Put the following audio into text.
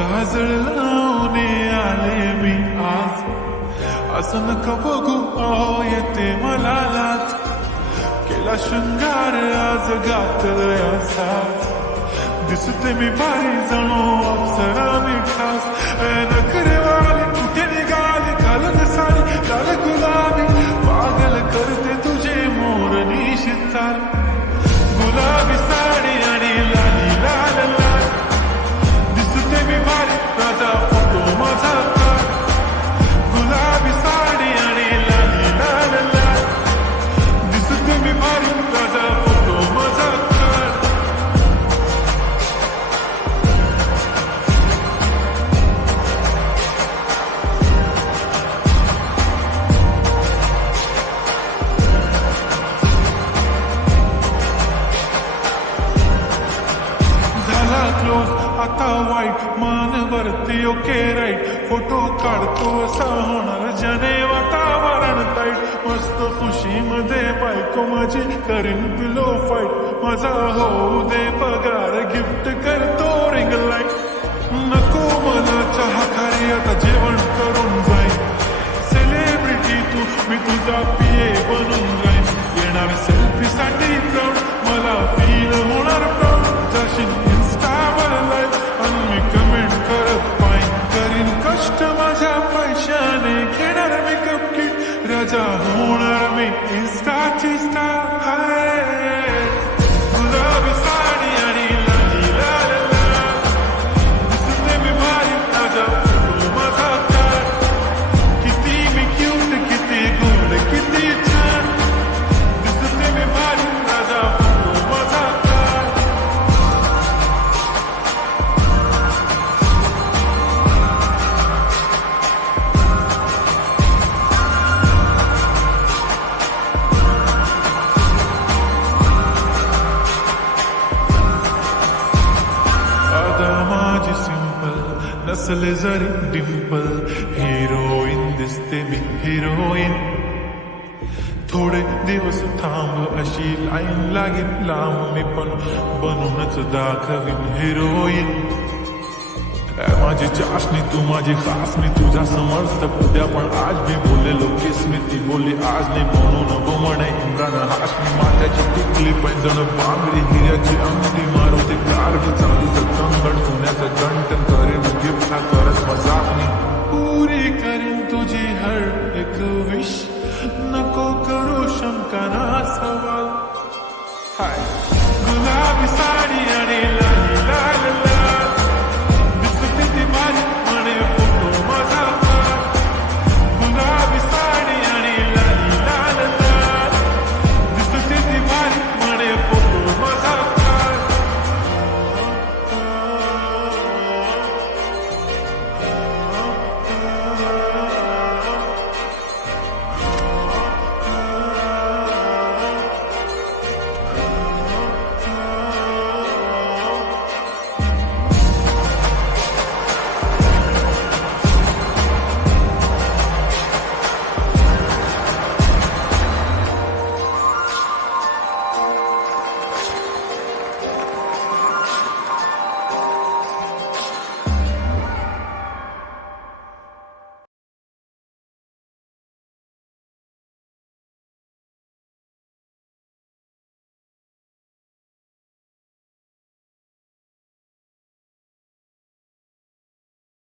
काजळ लावून आले मी आज, असं नका बघू अहो येते मला लाज, केला शृंगार आज घातलं असाच, दिसते मी भारी जणू अप्सरा मी खास, नखरेवाली कुठे निघाली घालत साडी लाल गुलाबी, पागल करते तुझे मोर निशित चाल, गुलाबी साडी आणि लाली लाल लाल, दिसते मी भारी राजा फोटो माझा काढ, गुलाबी साडी आणि लाली लाल लाल, दिसते मी भारी राजा फोटो माझा काढ. झाला क्लोज आता वाईट, मान वरती ओके राईट, फोटो काढतो असा होणार ज्याने वातावरण ताईट, मस्त खुशीमध्ये बायको माझी करीन पिलो फाईट, माझा होऊ दे पगार गिफ्ट करतो रिंग लाईट, नको मला चहा खारी आता जेवण करून जाईन, सेलिब्रिटी तू मी तुझा पिये बनून जाईन, येणार सेल्फी साठी प्राऊड मला फील होणार प्राऊड, जाशील इन्स्टावर लाईव्ह आणि मी कमेंट करत पाईन, करीन कष्ट माझ्या पैशाने, घेणार मेकअप किट राजा होणार मी इन्स्टाची स्टार आहे, गुलाबी साडी आणि लाली लाल लाल, दिसते मी भारी राजा फोटो माझा काढ, किती मी क्यूट किती गोड किती छान, दिसते मी भारी राजा फोटो माझा काढ. माझी सिंपल नसले जरी डिंपल, हिरोईन दिसते मी हिरोईन, थोडे दिवस थांब अशी लाईन लागेल लांब, मी पण बनूनच दाखवीन हिरोईन, माझी चाशनी तू माझी खास, मी तुझा समर्थक उद्या पण आज मी बोललेलो किस मी, ती बोलली आज नाही म्हणून नको म्हणे इम्रान हाशमी, माथ्याची टिकली पैंजण बांगडी हिऱ्याची अंगठी, मारुती कारवी चांदीचं कंगण, सोन्याचं गंटन, करेन गिफ्ट हा करत मजाकनी, पुरी करीन तुझी हर एक विश, नको करू शंका ना सवाल, हाय गुलाबी साडी आणि